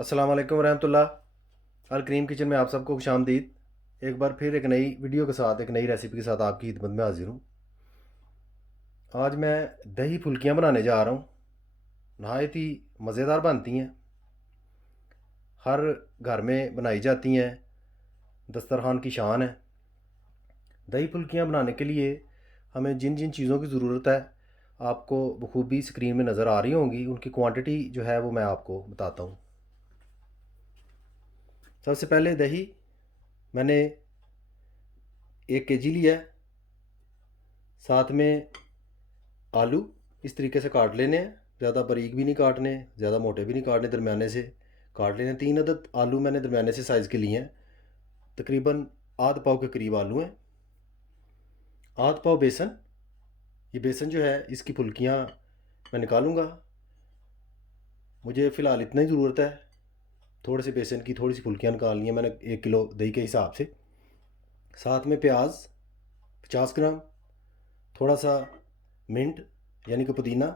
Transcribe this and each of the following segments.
अस्सलाम वालेकुम रहमतुल्लाह। अल करीम किचन में आप सबको खुशामदीद। एक बार फिर एक नई वीडियो के साथ, एक नई रेसिपी के साथ आपकी खिदमत में हाजिर हूँ। आज मैं दही फुल्कियाँ बनाने जा रहा हूँ। नहायत ही मज़ेदार बनती हैं, हर घर में बनाई जाती हैं, दस्तरखान की शान है। दही फुल्कियाँ बनाने के लिए हमें जिन जिन चीज़ों की ज़रूरत है आपको बखूबी स्क्रीन में नज़र आ रही होंगी। उनकी क्वांटिटी जो है वो मैं आपको बताता हूँ। सबसे पहले दही मैंने 1 kg लिया है। साथ में आलू इस तरीके से काट लेने हैं, ज़्यादा बारीक भी नहीं काटने, ज़्यादा मोटे भी नहीं काटने, दरमियाने से काट लेने। 3 अदद आलू मैंने दरमियाने से साइज़ के लिए हैं। तकरीबन आध पाव के करीब आलू हैं। आध पाव बेसन। ये बेसन जो है इसकी फुल्कियाँ मैं निकालूंगा। मुझे फ़िलहाल इतना ही ज़रूरत है। थोड़े से बेसन की थोड़ी सी फुल्कियाँ निकालनी है मैंने 1 किलो दही के हिसाब से। साथ में प्याज 50 ग्राम, थोड़ा सा मिंट यानी कि पुदीना,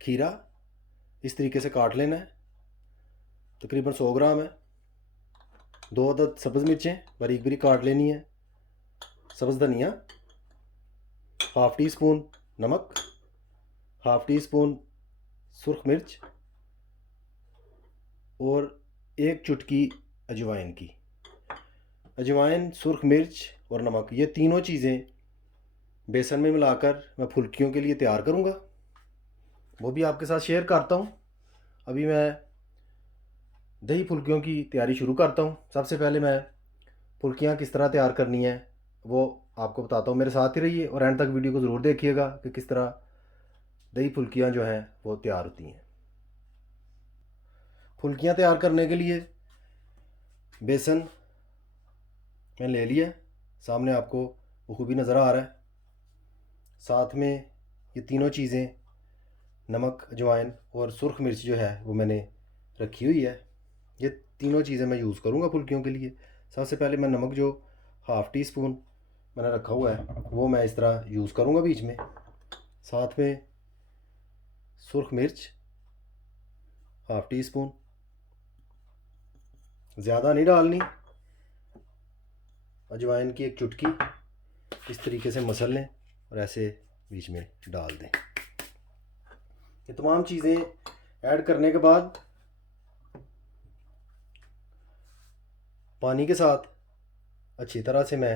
खीरा इस तरीके से काट लेना है, तकरीबन 100 ग्राम है। 2 अदद सब्ज़ मिर्चें बारीक बारीक काट लेनी है। सब्ज़ धनिया, हाफ़ टी स्पून नमक, हाफ़ टी स्पून सुरख मिर्च और 1 चुटकी अजवाइन की। अजवाइन, सुरख मिर्च और नमक, ये तीनों चीज़ें बेसन में मिलाकर मैं फुल्कियों के लिए तैयार करूँगा। वो भी आपके साथ शेयर करता हूँ। अभी मैं दही फुल्कियों की तैयारी शुरू करता हूँ। सबसे पहले मैं फुल्कियाँ किस तरह तैयार करनी है वो आपको बताता हूँ। मेरे साथ ही रहिए और एंड तक वीडियो को ज़रूर देखिएगा कि किस तरह दही फुल्कियाँ जो हैं वो तैयार होती हैं। फुल्कियाँ तैयार करने के लिए बेसन मैं ले लिया, सामने आपको बखूबी नज़र आ रहा है। साथ में ये तीनों चीज़ें, नमक, अजवाइन और सुरख मिर्च जो है वो मैंने रखी हुई है। ये तीनों चीज़ें मैं यूज़ करूँगा फुल्कियों के लिए। सबसे पहले मैं नमक जो हाफ़ टी स्पून मैंने रखा हुआ है वो मैं इस तरह यूज़ करूँगा बीच में। साथ में सुरख मिर्च हाफ़ टी स्पून, ज़्यादा नहीं डालनी। अजवाइन की 1 चुटकी इस तरीके से मसल लें और ऐसे बीच में डाल दें। ये तमाम चीज़ें ऐड करने के बाद पानी के साथ अच्छी तरह से मैं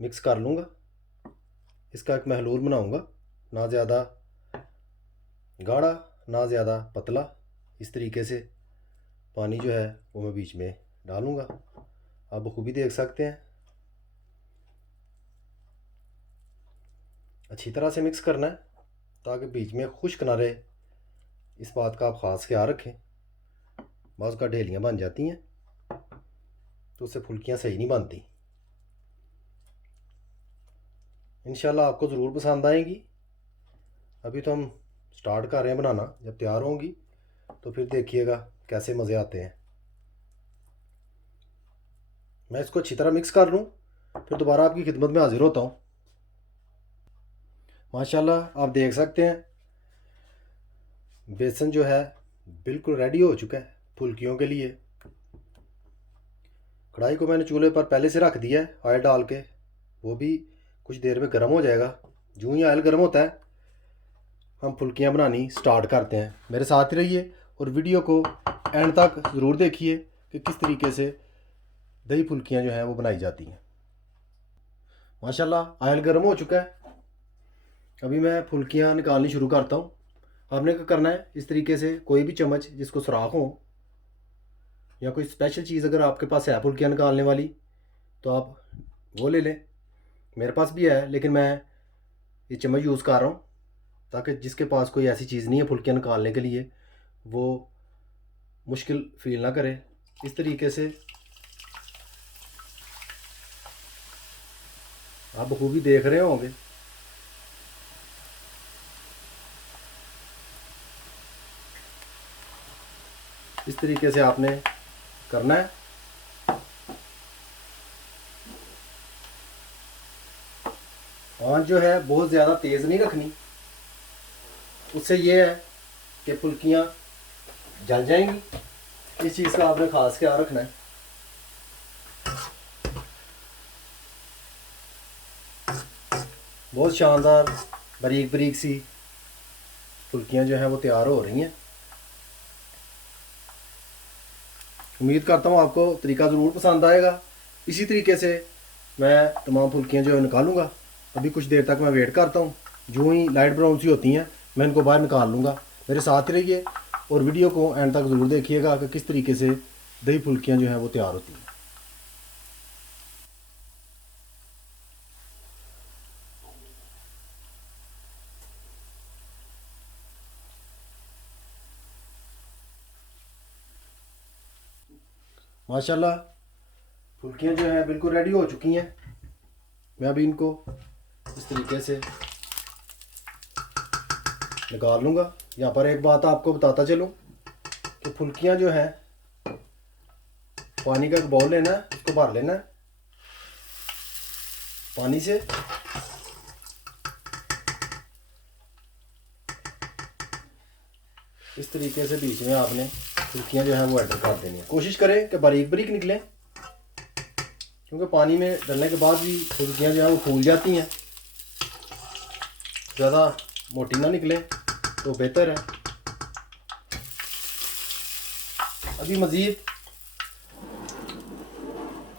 मिक्स कर लूँगा। इसका एक महलूल बनाऊँगा, ना ज़्यादा गाढ़ा ना ज़्यादा पतला। इस तरीके से पानी जो है वो मैं बीच में डालूँगा। आप बखूबी देख सकते हैं। अच्छी तरह से मिक्स करना है ताकि बीच में खुश्क ना रहे। इस बात का आप ख़ास ख्याल रखें। बाज़ का ढेलियाँ बन जाती हैं तो उससे फुल्कियाँ सही नहीं बनती। इंशाल्लाह आपको ज़रूर पसंद आएगी। अभी तो हम स्टार्ट कर रहे हैं बनाना, जब तैयार होंगी तो फिर देखिएगा कैसे मज़े आते हैं। मैं इसको अच्छी तरह मिक्स कर लूँ, फिर दोबारा आपकी खिदमत में हाजिर होता हूँ। माशाल्लाह आप देख सकते हैं बेसन जो है बिल्कुल रेडी हो चुका है फुल्कियों के लिए। कढ़ाई को मैंने चूल्हे पर पहले से रख दिया है ऑयल डाल के, वो भी कुछ देर में गर्म हो जाएगा। जो ही ऑयल गर्म होता है हम फुल्कियाँ बनानी स्टार्ट करते हैं। मेरे साथ ही रहिए और वीडियो को एंड तक ज़रूर देखिए कि किस तरीके से दही फुल्कियाँ जो हैं वो बनाई जाती हैं। माशाल्लाह ऑयल गर्म हो चुका है। अभी मैं फुल्कियाँ निकालनी शुरू करता हूँ। आपने क्या करना है, इस तरीके से कोई भी चम्मच जिसको सुराख हो या कोई स्पेशल चीज़ अगर आपके पास है फुल्कियाँ निकालने वाली तो आप वो ले लें। मेरे पास भी है लेकिन मैं ये चम्मच यूज़ कर रहा हूँ ताकि जिसके पास कोई ऐसी चीज़ नहीं है फुल्कियाँ निकालने के लिए वो मुश्किल फील ना करे। इस तरीके से आप बखूबी देख रहे होंगे। इस तरीके से आपने करना है। आंच जो है बहुत ज़्यादा तेज़ नहीं रखनी, उससे ये है कि फुल्कियाँ जल जाएंगी। इस चीज़ का आपने खास ख्याल रखना है। बहुत शानदार बारीक बारीक सी फुल्कियाँ जो हैं वो तैयार हो रही हैं। उम्मीद करता हूँ आपको तरीका ज़रूर पसंद आएगा। इसी तरीके से मैं तमाम फुल्कियाँ जो है निकालूंगा। अभी कुछ देर तक मैं वेट करता हूँ। जो ही लाइट ब्राउन सी होती हैं मैं इनको बाहर निकाल लूँगा। मेरे साथ ही रहिए और वीडियो को एंड तक ज़रूर देखिएगा कि किस तरीके से दही फुल्कियाँ जो हैं वो तैयार होती हैं। माशाल्लाह फुल्कियाँ जो हैं बिल्कुल रेडी हो चुकी हैं। मैं अभी इनको इस तरीके से निकाल लूँगा। यहाँ पर एक बात आपको बताता चलूँ कि फुल्कियाँ जो हैं पानी का एक बाउल लेना है, उसको भर लेना है पानी से। इस तरीके से बीच में आपने फुल्कियाँ जो हैं वो एंटर कर देनी है। कोशिश करें कि बारीक बारीक निकलें, क्योंकि पानी में डालने के बाद भी फुल्कियाँ जो हैं वो फूल जाती हैं। ज़्यादा मोटी ना निकलें तो बेहतर है। अभी मज़ीद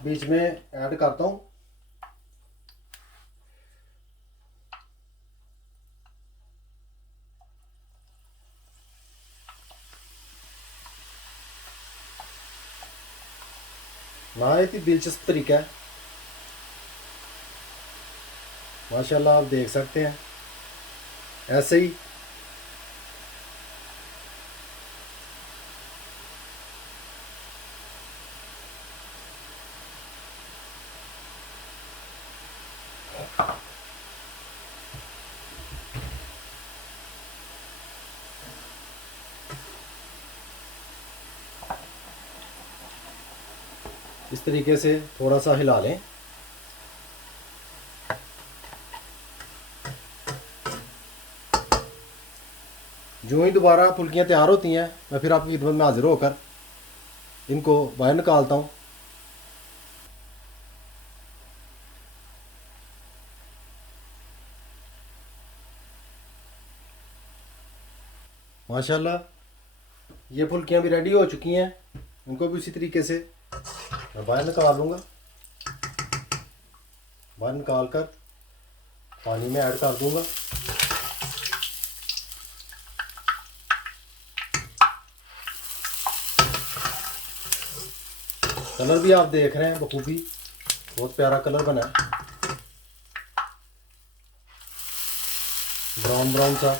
बीच में ऐड करता हूँ नहायत ही दिलचस्प तरीका है। माशाल्लाह आप देख सकते हैं ऐसे ही इस तरीके से थोड़ा सा हिला लें। जो ही दोबारा फुल्कियाँ तैयार होती हैं मैं फिर आपकी खिदमत में हाजिर होकर इनको बाहर निकालता हूँ। माशाल्लाह ये फुल्कियाँ भी रेडी हो चुकी हैं। इनको भी उसी तरीके से मैं बाहर निकाल लूँगा। बाहर निकाल कर पानी में ऐड कर दूँगा। कलर भी आप देख रहे हैं बखूबी, बहुत प्यारा कलर बना है, ब्राउन ब्राउन सा।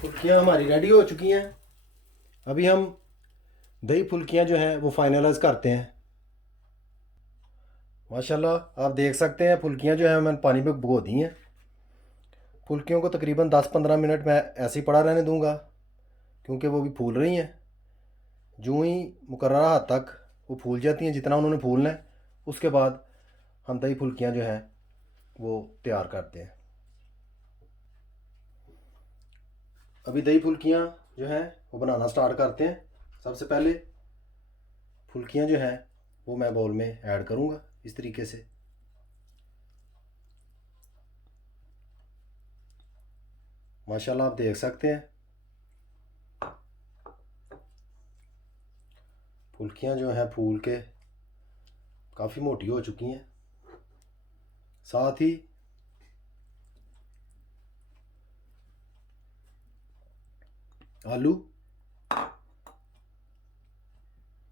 फुल्कियाँ हमारी रेडी हो चुकी हैं। अभी हम दही फुल्कियाँ जो हैं वो फाइनलाइज करते हैं। माशाल्लाह आप देख सकते हैं फुल्कियाँ जो हैं मैंने पानी में भिगो दी हैं। फुल्कियों को तकरीबन 10-15 मिनट मैं ऐसे ही पड़ा रहने दूंगा, क्योंकि वो भी फूल रही हैं। जो ही मुकर्रर हद तक वो फूल जाती हैं, जितना उन्होंने फूलना है, उसके बाद हम दही फुल्कियाँ जो हैं वो तैयार करते हैं। अभी दही फुल्कियाँ जो हैं वो बनाना स्टार्ट करते हैं। सबसे पहले फुल्कियाँ जो हैं वो मैं बाउल में ऐड करूँगा इस तरीके से। माशाल्लाह आप देख सकते हैं फुल्कियाँ जो हैं फूल के काफ़ी मोटी हो चुकी हैं। साथ ही आलू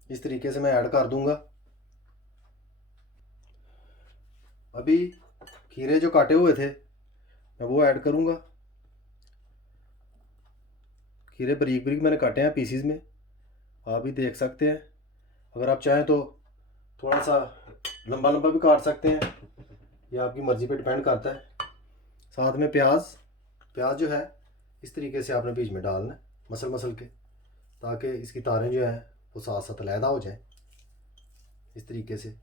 इस तरीके से मैं ऐड कर दूंगा। अभी खीरे जो काटे हुए थे मैं वो ऐड करूंगा। खीरे बारीक बारीक मैंने काटे हैं पीसीज में, आप भी देख सकते हैं। अगर आप चाहें तो थोड़ा सा लंबा लंबा भी काट सकते हैं, ये आपकी मर्ज़ी पे डिपेंड करता है। साथ में प्याज जो है इस तरीके से आपने बीच में डालना है मसल मसल के, ताकि इसकी तारें जो हैं वो साथ साथ अलहदा हो जाएं। इस तरीके से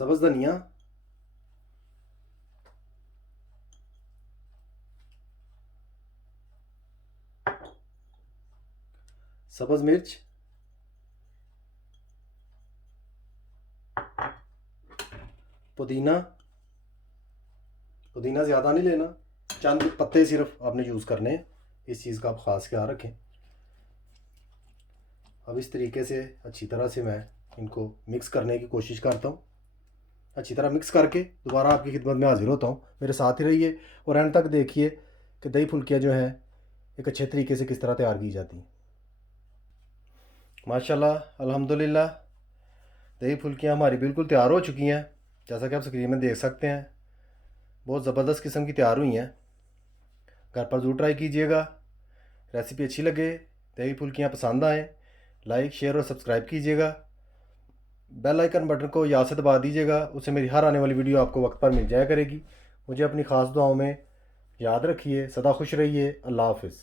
सब्ज़ धनिया, सब्ज़ मिर्च, पुदीना। पुदीना ज़्यादा नहीं लेना, चंद पत्ते सिर्फ आपने यूज़ करने हैं। इस चीज़ का आप ख़ास ख्याल रखें। अब इस तरीके से अच्छी तरह से मैं इनको मिक्स करने की कोशिश करता हूँ। अच्छी तरह मिक्स करके दोबारा आपकी खिदमत में हाज़िर होता हूँ। मेरे साथ ही रहिए और एंड तक देखिए कि दही फुल्कियाँ जो हैं एक अच्छे तरीके से किस तरह तैयार की जाती हैं। माशाल्लाह, अल्हम्दुलिल्लाह, दही फुल्कियाँ हमारी बिल्कुल तैयार हो चुकी हैं। जैसा कि आप स्क्रीन में देख सकते हैं, बहुत ज़बरदस्त किस्म की तैयार हुई हैं। घर पर ज़रूर ट्राई कीजिएगा। रेसिपी अच्छी लगे, दही फुल्कियाँ पसंद आएँ, लाइक शेयर और सब्सक्राइब कीजिएगा। बेल आइकन बटन को याद से दबा दीजिएगा, उससे मेरी हर आने वाली वीडियो आपको वक्त पर मिल जाया करेगी। मुझे अपनी ख़ास दुआओं में याद रखिए। सदा खुश रहिए। अल्लाह हाफ़िज़।